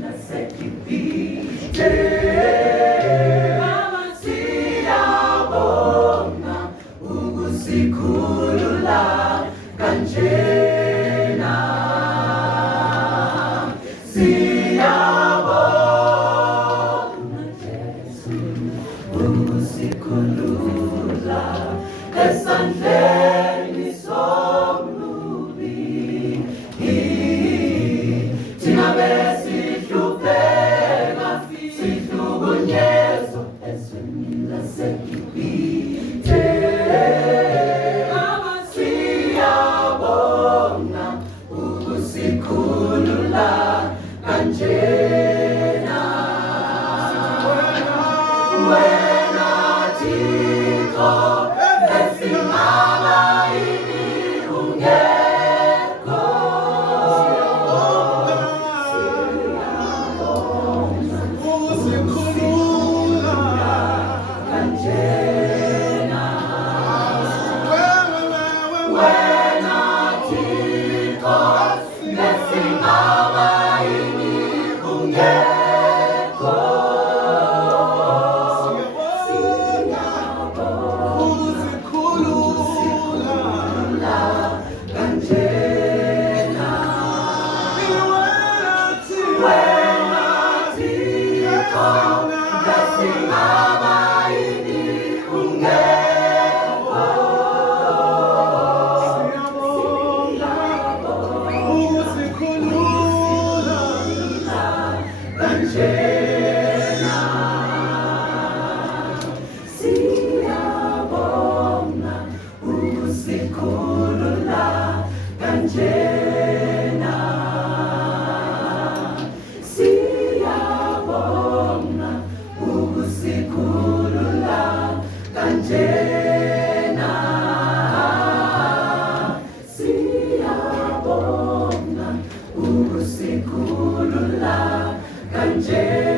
nasekipite mama siyabonga ukusikhulula kanjena siyabonga Jesu ukusikhulula esandleni somlubi thina besihlupheka sihlukunyezwa ezweni laseGibhithe mama siyabonga ukusikhulula kanjena wena Thixo esingaba yini ungekho ukusikhulula kanjena wena Thixo esingaba yini ungekho kanjena wena Thixo esingaba yini ungekho ukusikhulula kanjena siyabonga ukusikhulula kanjena siyabonga ukusikhulula kanjena siyabonga ukusikhulula kanjena